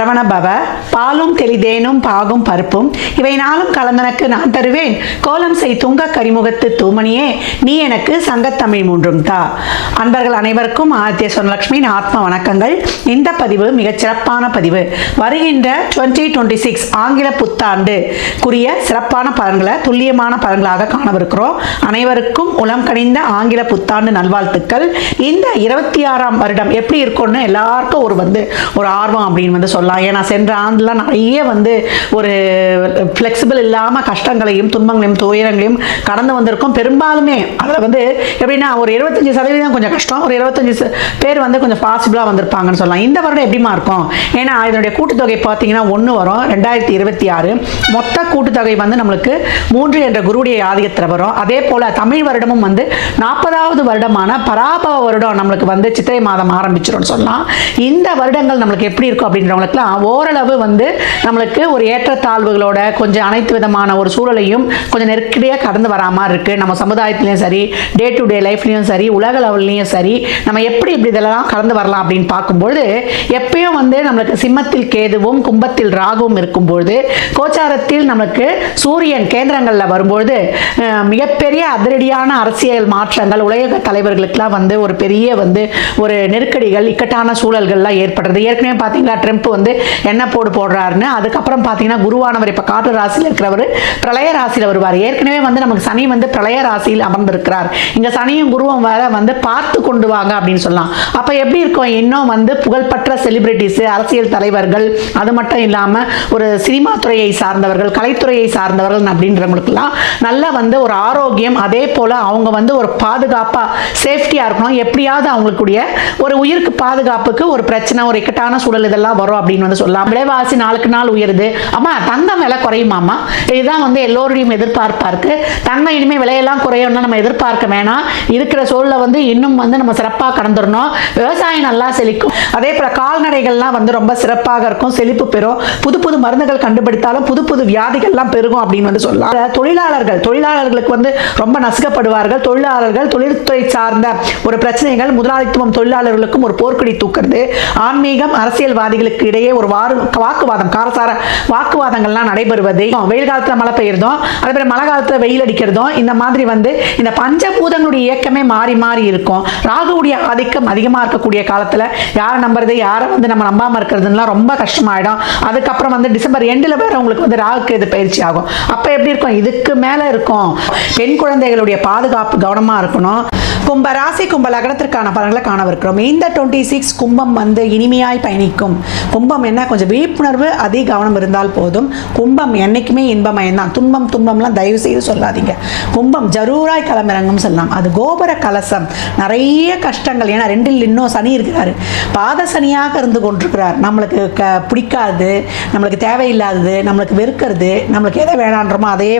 சரவண பவ, பாலும் தெளிதேனும் பாகும் பருப்பும் இவை நாளும் கலந்தனக்கு நான் தருவேன், கோலம் செய் துங்க கரிமுகத்து தூமணியே நீ எனக்கு சங்கத்தமிழ் மூன்றும் தா. அன்பர்கள் அனைவருக்கும் ஆதித்ய சொர்ணலட்சுமியின் ஆத்ம வணக்கங்கள். இந்த பதிவு மிகச் சிறப்பான பதிவு. வருகின்ற 2026 ஆங்கில புத்தாண்டுக்குரிய சிறப்பான பலன்களை துல்லியமான பலன்களாக காணவிருக்கிறோம். அனைவருக்கும் உளம் கனிந்த ஆங்கில புத்தாண்டு நல்வாழ்த்துக்கள். இந்த 26ஆம் வருடம் எப்படி இருக்கும்னு எல்லாருக்கும் ஒரு ஆர்வம் அப்படின்னு சொல்லலாம். ஏன்னா சென்ற ஆண்டுலாம் நிறைய ஒரு ஃப்ளெக்சிபிள் இல்லாமல் கஷ்டங்களையும் துன்பங்களையும் துயரங்களையும் கடந்து வந்திருக்கும். பெரும்பாலுமே அதில் எப்படின்னா ஒரு 25% கொஞ்சம் கஷ்டம், ஒரு 25 பேர் கொஞ்சம் பாசிபிளாக வந்திருப்பாங்கன்னு சொல்லலாம். இந்த வருடம் எப்படிமா இருக்கும்? ஏன்னா இதனுடைய கூட்டுத்தொகை பார்த்தீங்கன்னா 1 வரும். 2026 மொத்த கூட்டுத்தொகை நம்மளுக்கு 3 என்ற குருவுடைய ஆதிக்கத்தில் வரும். அதே போல் தமிழ் வருடமும் 40வது வருடமான பராபவ வருடம் நம்மளுக்கு சித்திரை மாதம் ஆரம்பிச்சிடும் சொல்லலாம். இந்த வருடங்கள் நம்மளுக்கு எப்படி இருக்கும் அப்படின்றவங்களுக்குலாம் ஓரளவு நம்மளுக்கு ஒரு ஏற்றத்தாழ்வுகளோட கொஞ்சம் அனைத்து விதமான ஒரு சூழலையும் கொஞ்சம் நெருக்கடியாக கடந்து வரா மாதிரி இருக்கு. நம்ம சமுதாயத்திலையும் சரி, டே டு டே லைஃப்லையும் சரி, உலக லெவல்லையும் சரி, நம்ம எப்படி இதெல்லாம் கடந்து வரலாம் அப்படின்னு பார்க்கும்பொழுது எப்பயும் நம்மளுக்கு சிம்மத்தில் கேதுவும் கும்பத்தில் ராகுவும் இருக்கும்பொழுது கோச்சாரத்தில் நம்மளுக்கு சூரியன் கேந்திரங்களில் வரும்பொழுது மிகப்பெரிய அதிரடியான அரசியல் மாற்றங்கள் உலக தலைவர்களுக்கெல்லாம் ஒரு பெரிய ஒரு நெருக்கடிகள் இக்கட்டான சூழல்கள்லாம் ஏற்படுறது. ஏற்கனவே பார்த்தீங்களா ட்ரம்ப் என்ன போடுறாருன்னு. அதுக்கப்புறம் பார்த்தீங்கன்னா குருவானவர் இப்போ காற்று ராசியில் இருக்கிறவர் பிரளய ராசியில் வருவார். ஏற்கனவே நமக்கு சனி பிரளய ராசியில் அமர்ந்திருக்கிறார். இங்கே சனியும் குருவும் வேற பார்த்து கொண்டு வாங்க அப்படின்னு சொல்லலாம். அப்போ எப்படி இருக்கும்? இன்னும் புகழ்பெற்ற செலிபிரிட்டிஸ், அரசியல் தலைவர்கள், அது மட்டும் இல்லாமல் ஒரு சினிமா துறையை சார்ந்தவர்கள், கலைத்துறையை சார்ந்தவர்கள் அப்படின்றவங்களுக்குலாம் நல்ல ஒரு ஆரோக்கியம், அதே போல் அவங்க ஒரு பாதுகாப்பாக சேஃப்டியாக இருக்கணும். எப்படியாவது அவங்களுக்குடைய ஒரு உயிருக்கு பாதுகாப்புக்கு ஒரு பிரச்சனை, ஒரு இக்கட்டான சூழல் இதெல்லாம் வரும் அப்படின்னு சொல்லலாம். விலைவாசி நாளுக்கு நாள் உயருது. அம்மா தங்கம் விலை குறையுமாம்மா? இதுதான் எல்லோருடையும் எதிர்பார்ப்பா இருக்கு. தங்கம் இனிமேல் விலையெல்லாம் குறையும்னு நம்ம எதிர்பார்க்க வேணாம். இருக்கிற சூழலை இன்னும் நம்ம சிறப்பாக கடந்துடணும். விவசாயம் நல்லா செழிக்கும். அதே போல கால்நடைகள்லாம் ரொம்ப சிறப்பாக இருக்கும், செழிப்பு பெறும். புது புது மருந்துகள் கண்டுபிடித்தாலும் புது புது வியாதிகள்லாம் பெருகும் அப்படின்னு சொல்லலாம். தொழிலாளர்களுக்கு ரொம்ப நசுக்கப்படுவார்கள். தொழில்துறை சார்ந்த ஒரு பிரச்சனைகள், முதலாளித்துவம் தொழிலாளர்களுக்கும் ஒரு போர்க்கொடி தூக்குறது, ஆன்மீகம் அரசியல்வாதிகளுக்கு இடையே ஒரு வாக்குவாதம், காரசார வாக்குவாதங்கள்லாம் நடைபெறுவது, வெயில் காலத்துல மழை பெய்யறதும், அதே போல மழை காலத்துல வெயில் அடிக்கிறதும், இந்த மாதிரி இந்த பஞ்சபூதங்களுடைய இயக்கமே மாறி மாறி இருக்கும். ராகுவுடைய ஆதிக்கம் அதிகமா இருக்கக்கூடிய காலத்துல யாரை நம்புறது, யாரை நம்ம நம்பாம இருக்கிறதுனா ரொம்ப கஷ்டமாயிடும். அதுக்கப்புறம் டிசம்பர் எண்டில் வேற உங்களுக்கு ராகுக்கு இது பயிற்சி ஆகும். அப்ப எப்படி இருக்கும்? இதுக்கு மேல இருக்கும். பெண் குழந்தைகளுடைய பாதுகாப்பு கவனமா இருக்கணும். கும்ப ராசி கும்ப லக்னத்திற்கான பலன்களை காணவிருக்கிறோம். இந்த 26 கும்பம் இனிமையாய் பயணிக்கும். கும்பம் என்ன, கொஞ்சம் விழிப்புணர்வு அதிக கவனம் இருந்தால் போதும். கும்பம் என்னைக்குமே இன்பமயம் தான். துன்பம்லாம் தயவு செய்து சொல்லாதீங்க. கும்பம் ஜரூராய் களமிறங்கும் சொல்லலாம். அது கோபுர கலசம், நிறைய கஷ்டங்கள். ஏன்னா 2ல் இன்னும் சனி இருக்கிறாரு, பாத சனியாக இருந்து கொண்டிருக்கிறார். நம்மளுக்கு பிடிக்காது, நம்மளுக்கு தேவையில்லாதது, நம்மளுக்கு வெறுக்கிறது, நம்மளுக்கு எதை வேணான்றமோ அதையே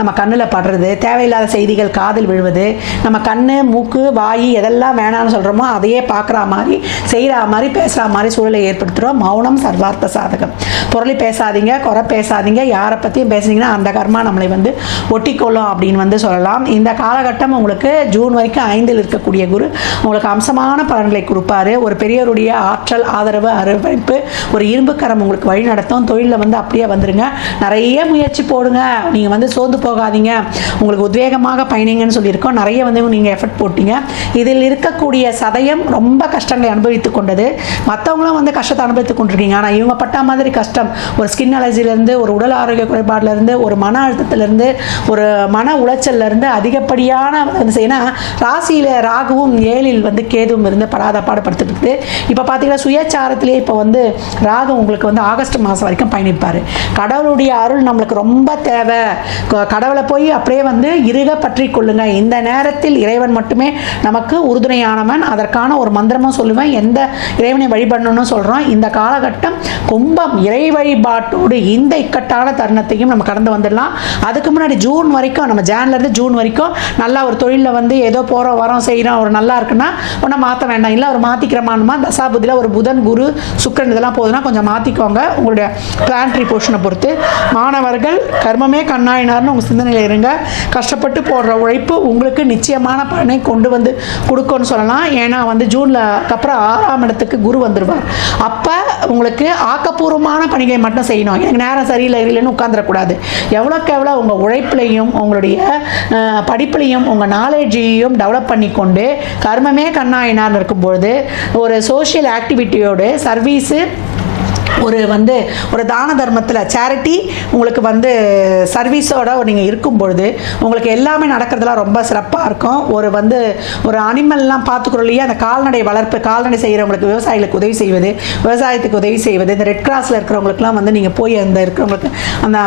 நம்ம கண்ணில் படுறது, தேவையில்லாத செய்திகள் காதில் விழுவது, நம்ம கண்ணு மூக்கு வாயு எதெல்லாம் வேணாம்னு சொல்கிறோமோ அதையே பார்க்குற மாதிரி, செய்கிற மாதிரி, பேசுகிற மாதிரி சூழலை ஏற்படுத்துகிறோம். மௌனம் சர்வார்த்த சாதகம். பொருளை பேசாதீங்க, குறை பேசாதீங்க. யாரை பற்றியும் பேசுனீங்கன்னா அந்த கர்மா நம்மளை ஒட்டிக்கொள்ளும் அப்படின்னு சொல்லலாம். இந்த காலகட்டம் உங்களுக்கு ஜூன் வரைக்கும் 5ல் இருக்கக்கூடிய குரு உங்களுக்கு அம்சமான பலன்களை கொடுப்பாரு. ஒரு பெரியவருடைய ஆற்றல், ஆதரவு, அரவணைப்பு, ஒரு இரும்பு கரம் உங்களுக்கு வழி நடத்தும். தொழிலில் அப்படியே வந்துருங்க. நிறைய முயற்சி போடுங்க. நீங்கள் சோர்ந்து போகாதீங்க. உங்களுக்கு உத்வேகமாக பயணிங்கன்னு சொல்லியிருக்கோம். நிறைய நீங்கள் எஃபர்ட் போட்டீங்க. இதில் இருக்கக்கூடிய சதயம் ரொம்ப கஷ்டங்களை அனுபவித்துக் கொண்டது. மற்றவங்களும் கஷ்டத்தை அனுபவித்துக் கொண்டிருக்கீங்க. ஆனால் இவங்க பட்ட மாதிரி கஷ்டம், ஒரு ஸ்கின் அலர்ஜிலேருந்து, ஒரு உடல் ஆரோக்கிய குறைபாடுலேருந்து, ஒரு மன அழுத்தத்திலேருந்து, ஒரு மன உளைச்சல்லேருந்து, அதிகப்படியான ஏன்னா ராசியில் ராகுவும் 7ல் கேதுவும் இருந்து படாத பாடுபடுத்திட்டு இருக்குது. இப்போ பார்த்தீங்கன்னா சுயச்சாரத்திலே இப்போ ராகு உங்களுக்கு ஆகஸ்ட் மாதம் வரைக்கும் பயணிப்பார். கடவுளுடைய அருள் நம்மளுக்கு ரொம்ப தேவை. கடவுளை போய் அப்படியே இறுக பற்றி கொள்ளுங்க. இந்த நேரத்தில் இறைவன் மட்டுமே நமக்கு உறுதுணையானவன். அதற்கான ஒரு மந்திரமும் சொல்லுவேன். எந்த இறைவனை வழிபடணும்னு சொல்கிறோம். இந்த காலகட்டம் கும்பம் இறை வழிபாட்டோடு இந்த இக்கட்டான தருணத்தையும் நம்ம கடந்து வந்துடலாம். அதுக்கு முன்னாடி ஜூன் வரைக்கும், நம்ம ஜான்லேருந்து ஜூன் வரைக்கும் நல்லா ஒரு தொழிலில் ஏதோ போகிறோம் வரோம் செய்கிறோம், ஒரு நல்லா இருக்குன்னா ஒன்றும் மாற்ற வேண்டாம். இல்லை ஒரு மாற்றிக்கிறமானுமா தசாபுதியில் ஒரு புதன் குரு சுக்கிரன் இதெல்லாம் போதுன்னா கொஞ்சம் மாற்றிக்கோங்க. உங்களுடைய பிளான்ட்ரி போர்ஷனை பொறுத்து. மாணவர்கள் கர்மமே கண்ணாயினார்னு உங்கள் சிந்தனையில் இருங்க. கஷ்டப்பட்டு போடுற உழைப்பு உங்களுக்கு நிச்சயமான பலனை கொண்டு கொடுக்கும்னு சொல்லலாம். ஏன்னா ஜூனில் அப்புறம் 6ஆம் இடத்துக்கு குரு வந்துடுவார். அப்போ உங்களுக்கு ஆக்கப்பூர்வமான பணிகளை மட்டும் செய்யணும். எனக்கு நேரம் சரியில்லைன்னு உட்காந்துடக்கூடாது. எவ்வளோக்கு எவ்வளோ உங்கள் உழைப்புலையும் உங்களுடைய படிப்புலையும் உங்கள் நாலேஜையும் டெவலப் பண்ணிக்கொண்டு கர்மமே கண்ணாயினார்னு இருக்கும்பொழுது ஒரு சோஷியல் ஆக்டிவிட்டியோடு சர்வீஸு ஒரு தான தர்மத்தில் சேரிட்டி உங்களுக்கு சர்வீஸோட நீங்கள் இருக்கும்பொழுது உங்களுக்கு எல்லாமே நடக்கிறதுலாம் ரொம்ப சிறப்பாக இருக்கும். ஒரு அனிமல்லாம் பார்த்துக்கிறோம் இல்லையா, அந்த கால்நடை வளர்ப்பு, கால்நடை செய்கிறவங்களுக்கு, விவசாயிகளுக்கு உதவி செய்வது, விவசாயத்துக்கு உதவி செய்வது, இந்த ரெட் கிராஸில் இருக்கிறவங்களுக்குலாம் நீங்கள் போய் அந்த இருக்கிறவங்களுக்கு அந்த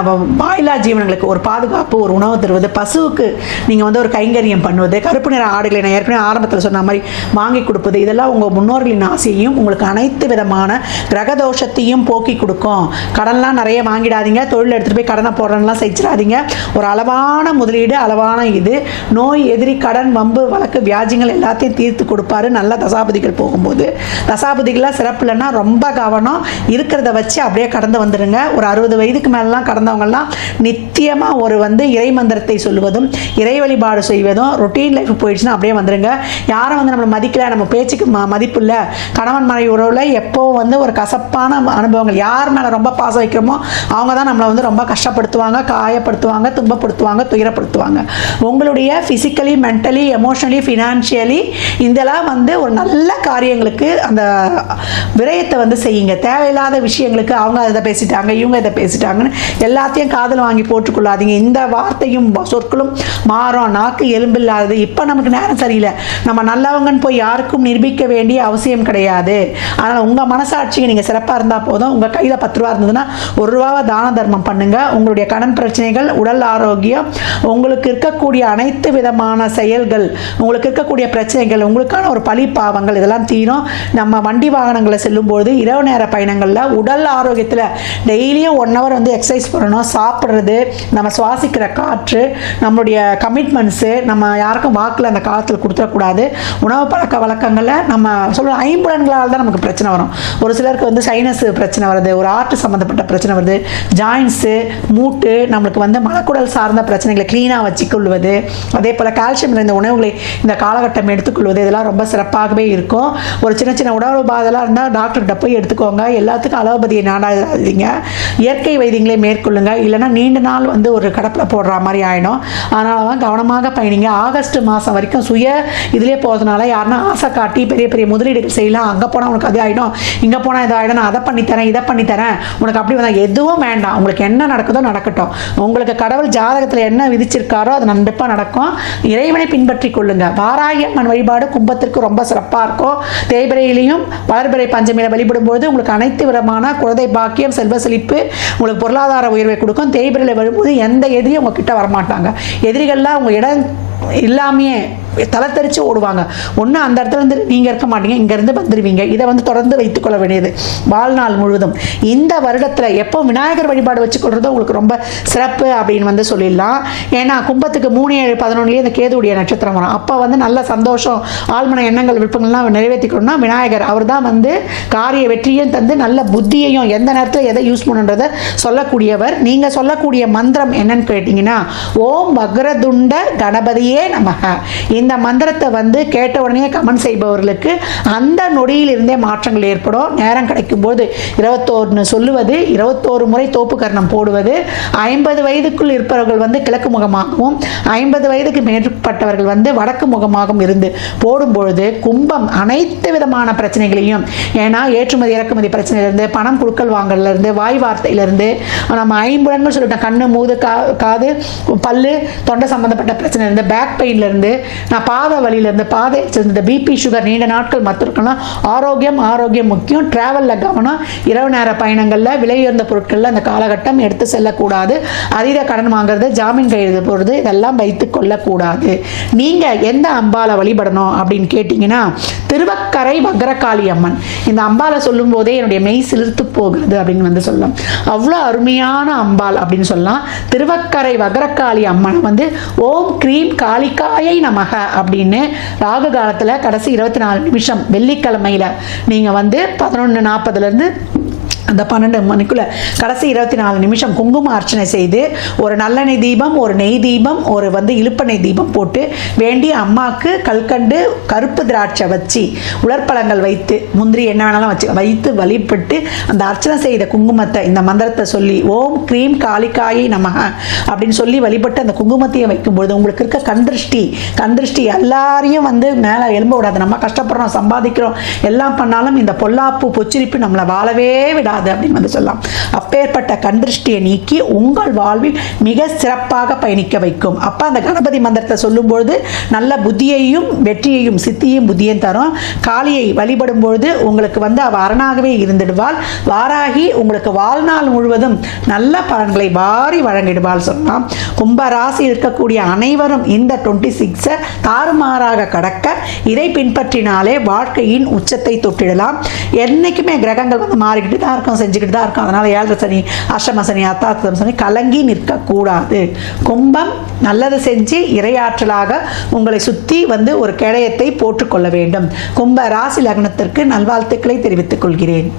வாயிலா ஜீவனங்களுக்கு ஒரு பாதுகாப்பு, ஒரு உணவு தருவது, பசுவுக்கு நீங்கள் ஒரு கைங்கரியம் பண்ணுவது, கருப்பு நிற ஆடுகளை நான் ஏற்கனவே ஆரம்பத்தில் சொன்ன மாதிரி வாங்கி கொடுப்பது, இதெல்லாம் உங்கள் முன்னோர்களின் ஆசையையும் உங்களுக்கு அனைத்து விதமான கிரகதோஷத்தையும் போக்கி கொடுக்கும். கடன்லாம் நிறைய வாங்கிடாதீங்க. தொழில் எடுத்துகிட்டு போய் கடனை போடுறதுலாம் செஞ்சிடாதீங்க. ஒரு அளவான முதலீடு, அளவான இது, நோய் எதிரி கடன் வம்பு வழக்கு வியாஜிகள் எல்லாத்தையும் தீர்த்து கொடுப்பாரு. நல்ல தசாபதிகள் போகும்போது தசாபதிகளாக சிறப்பு இல்லைன்னா ரொம்ப கவனம், இருக்கிறத வச்சு அப்படியே கடந்து வந்துடுங்க. ஒரு 60 வயதுக்கு மேலாம் கடந்தவங்கலாம் நித்தியமாக ஒரு இறை மந்திரத்தை சொல்லுவதும் இறை வழிபாடு செய்வதும் ரொட்டீன் லைஃப் போயிடுச்சுன்னா அப்படியே வந்துடுங்க. யாரும் நம்மளை மதிக்கல, நம்ம பேச்சுக்கு மதிப்பு இல்லை, கணவன் மனைவி உறவில் எப்போ ஒரு கசப்பான அனுபவங்கள், யார் மேலே ரொம்ப பாசம் வைக்கிறோமோ அவங்க தான் நம்மளை ரொம்ப கஷ்டப்படுத்துவாங்க, காயப்படுத்துவாங்க, துன்பப்படுத்துவாங்க, துயரப்படுத்துவாங்க. உங்களுடைய ஃபிசிக்கலி, மென்டலி, எமோஷனலி, ஃபினான்ஷியலி இதெல்லாம் ஒரு நல்ல காரியங்களுக்கு அந்த விரயத்தை செய்யுங்க. தேவையில்லாத விஷயங்களுக்கு அவங்க இதை பேசிட்டாங்க, இவங்க இதை பேசிட்டாங்கன்னு எல்லாத்தையும் காதல் வாங்கி போட்டுக்கொள்ளாதீங்க. இந்த வார்த்தையும் சொற்களும் மாறும். நாக்கு எலும்பில்லாதது. இப்போ நமக்கு நேரம் சரியில்லை, நம்ம நல்லவங்கன்னு போய் யாருக்கும் நிரூபிக்க வேண்டிய அவசியம் கிடையாது. அதனால் உங்கள் மனசாட்சிக்கு நீங்கள் சிறப்பாக இருந்தால் போதும். உங்கள் கையில் 10 ரூபா இருந்ததுன்னா 1 ரூபாவை தான தர்மம் பண்ணுங்க. உங்களுடைய கடன் பிரச்சனைகள், உடல் ஆரோக்கியம், உங்களுக்கு இருக்கக்கூடிய அனைத்து விதமான செயல்கள், உங்களுக்கு இருக்கக்கூடிய பிரச்சனைகள், உங்களுக்கான ஒரு பழி பாவங்கள் இதெல்லாம் தீரும். நம்ம வண்டி வாகனங்களை செல்லும்போது இரவு நேர பயணங்களில் உடல் ஆரோக்கியத்தில் டெய்லியும் 1 ஹவர் எக்ஸசைஸ் பண்ணணும். சாப்பிட்றது, நம்ம சுவாசிக்கிற காற்று, நம்மளுடைய கமிட்மெண்ட்ஸு, நம்ம யாருக்கும் வாக்கில் அந்த காலத்தில் கொடுத்துடக்கூடாது. உணவு பழக்க வழக்கங்களில் நம்ம சொல்ல 5 புலன்களால் தான் நமக்கு பிரச்சனை வரும். ஒரு சிலருக்கு சைனஸ் பிரச்சனை வருது, ஒரு ஆர்ட் சம்மந்தப்பட்ட பிரச்சனை வருது, ஜாயின்ஸு, மூட்டு, நம்மளுக்கு மலக்குடல் சார்ந்த பிரச்சனைகளை க்ளீனாக வச்சுக்கொள்வது, அதே போல் கால்சியம் நிறைந்த உணவுகளை இந்த காலகட்டம் எடுத்துக்கொள்வது, இதெல்லாம் ரொம்ப சிறப்பாகவே இருக்கும். ஒரு சின்ன சின்ன உடல் பாதெல்லாம் இருந்தால் டாக்டர்கிட்ட போய் எடுத்துக்கோங்க. எல்லாத்துக்கும் அலோபதியை நாடாதீங்க. இயற்கை வைத்தியங்களை மேற்கொள்ளுங்க. இல்லைன்னா நீண்ட நாள் ஒரு கடப்பில் போடுற மாதிரி ஆகிடும். அதனால தான் கவனமாக பயணிங்க. ஆகஸ்ட் மாதம் வரைக்கும் சுய இதிலே போகிறதுனால யாருன்னா ஆசை காட்டி பெரிய பெரிய முதலீடுகள் செய்யலாம். அங்கே போனால் உனக்கு அது ஆகிடும், இங்கே போனால் இது ஆகிடும், நான் அதை பண்ணித்தரேன், இதை பண்ணித்தரேன், உனக்கு அப்படி வந்தால் எதுவும் வேண்டாம். உங்களுக்கு என்ன நடக்குதோ நடக்கட்டும். உங்களுக்கு கடவுள் ஜாதகத்தில் என்ன விதிச்சிருக்காரோ அது கண்டிப்பாக நடக்கும். இறைவனை பின்பற்றி கொள்ளுங்க. வாராகி அம்மன் வழிபாடு கும்பத்திற்கு ரொம்ப சிறப்பாக இருக்கும். தேய்பிரையிலையும் வளர்பிறை பஞ்சமியில் வழிபடும்போது உங்களுக்கு அனைத்து விதமான குழந்தை பாக்கியம், செல்வ செழிப்பு, உங்களுக்கு பொருளாதார உயர்வை கொடுக்கும். தேய்பிரையில் வரும்போது எந்த எதிரியும் உங்ககிட்ட வரமாட்டாங்க. எதிரிகள்லாம் உங்கள் இடம் இல்லாமையே தலை தெரிச்சு ஓடுவாங்க. ஒன்று அந்த இடத்துல நீங்கள் இருக்க மாட்டீங்க, இங்கேருந்து வந்துடுவீங்க. இதை தொடர்ந்து வைத்துக்கொள்ள வேண்டியது வாழ்நாள் முழுவதும். இந்த வருடத்தில் எப்போ விநாயகர் வழிபாடு வச்சுக்கொள்றதும் உங்களுக்கு ரொம்ப சிறப்பு அப்படின்னு சொல்லிடலாம். ஏன்னா கும்பத்துக்கு 3, 7, 11 இந்த கேதுவுடைய நட்சத்திரம் வரும். அப்போ நல்ல சந்தோஷம், ஆழ்மன எண்ணங்கள், விருப்பங்கள்லாம் நிறைவேற்றிக்கணும்னா விநாயகர் அவர் தான் காரிய வெற்றியும் தந்து நல்ல புத்தியையும் எந்த நேரத்தில் எதை யூஸ் பண்ணுன்றதை சொல்லக்கூடியவர். நீங்கள் சொல்லக்கூடிய மந்திரம் என்னன்னு கேட்டிங்கன்னா, ஓம் வக்ரதுண்ட கணபதியே நமக. இந்த மந்திரத்தை கேட்ட உடனே கமெண்ட் செய்பவர்களுக்கு அந்த நொடியிலிருந்தே மாற்றங்கள் ஏற்படும். நேரம் கிடைக்கும் போது 21 சொல்லுவது, 21 முறை தோப்பு கர்ணம் போடுவது, 50 வயதுக்குள் இருப்பவர்கள் கிழக்கு முகமாகவும் 50 வயதுக்கு மேற்பட்டவர்கள் வடக்கு முகமாகவும் இருந்து போடும்பொழுது கும்பம் அனைத்து விதமான பிரச்சனைகளையும், ஏன்னா ஏற்றுமதி இறக்குமதி பிரச்சனையிலிருந்து, பணம் கொடுக்கல் வாங்கலிருந்து, வாய் வார்த்தையிலிருந்து, நம்ம 5 சொல்லிட்டோம், கண்ணு, மூது, காது, பல்லு, தொண்டை சம்பந்தப்பட்ட பிரச்சனை இருந்து, பேக் பெயின்லேருந்து, நான் பாத வழியிலேருந்து, பாதை சேர்ந்த பிபி, சுகர், நீண்ட நாட்கள் மற்றவர்கள்லாம் ஆரோக்கியம் முக்கியம். ட்ராவலில் கவனம். இரவு நேர பயணங்களில் விலை உயர்ந்த பொருட்களில் அந்த காலகட்டம் எடுத்து செல்லக்கூடாது. அதீத கடன் வாங்குறது, ஜாமீன் கையெழுத்து போடுறது, இதெல்லாம் வைத்து கொள்ளக்கூடாது. நீங்கள் எந்த அம்பாலை வழிபடணும் அப்படின்னு கேட்டிங்கன்னா, திருவக்கரை வக்ரகாளி அம்மன். இந்த அம்பாலை சொல்லும் போதே என்னுடைய மெய் சிலிர்த்து போகிறது அப்படின்னு சொல்லலாம். அவ்வளோ அருமையான அம்பாள் அப்படின்னு சொல்லலாம். திருவக்கரை வக்ரகாளி அம்மன் ஓம் க்ரீம் காளிகாயை நமக அப்படின்னு ராகு காலத்தில் கடைசி 24 நிமிஷம் வெள்ளிக்கிழமையில் நீங்கள் 11:40 அந்த 12 மணிக்குள்ள கடைசி 24 நிமிஷம் குங்கும அர்ச்சனை செய்து ஒரு நல்லெண்ணெய் தீபம், ஒரு நெய் தீபம், ஒரு இலுப்பெண்ணெய் தீபம் போட்டு வேண்டி அம்மாவுக்கு கல்கண்டு கருப்பு திராட்சை வச்சு உலர்பழங்கள் வைத்து முந்திரி என்ன வேணாலும் வைத்து வழிபட்டு அந்த அர்ச்சனை செய்த குங்குமத்தை இந்த மந்திரத்தை சொல்லி ஓம் க்ரீம் காளிகாயை நமக அப்படின்னு சொல்லி வழிபட்டு அந்த குங்குமத்தையும் வைக்கும்பொழுது உங்களுக்கு இருக்க கண்திருஷ்டி எல்லாரையும் மேலே எலும்ப விடாது. நம்ம கஷ்டப்படுறோம், சம்பாதிக்கிறோம், எல்லாம் பண்ணாலும் இந்த பொல்லாப்பு பொச்சிரிப்பு நம்மளை வாழவே விடாது அப்படின்னு சொல்லலாம். அப்பேற்பட்ட கண்திருஷ்டியை நீக்கி உங்கள் வாழ்வில் மிக சிறப்பாக பயணிக்க வைக்கும். அப்ப அந்த கணபதி மந்திரத்தை சொல்லும்பொழுது நல்ல புத்தியையும் வெற்றியையும் சித்தியையும் புத்தியையும் தரும். காளியை வழிபடும் பொழுது உங்களுக்கு அவ அரணாகவே இருந்துடுவாள். வாராகி உங்களுக்கு வாழ்நாள் முழுவதும் நல்ல பலன்களை வாரி வழங்கிடுவாள் சொல்லலாம். கும்பராசி இருக்கக்கூடிய அனைவரும் இந்த 26 தாறுமாறாக கடக்க இதை பின்பற்றினாலே வாழ்க்கையின் உச்சத்தை தொட்டிடலாம். என்னைக்குமே கிரகங்கள் மாறிக்கிட்டு தான் செஞ்சுக்கிட்டு தான் இருக்கும். அதனால 7 சனி, அஷ்டம சனி, அர்த்தாஷ்டம சனி கலங்கி நிற்கக்கூடாது. கும்பம் நல்லது செஞ்சு இரையாற்றலாக உங்களை சுற்றி ஒரு கேடயத்தை போட்டுக்கொள்ள வேண்டும். கும்ப ராசி லக்னத்திற்கு நல்வாழ்த்துக்களை தெரிவித்துக் கொள்கிறேன்.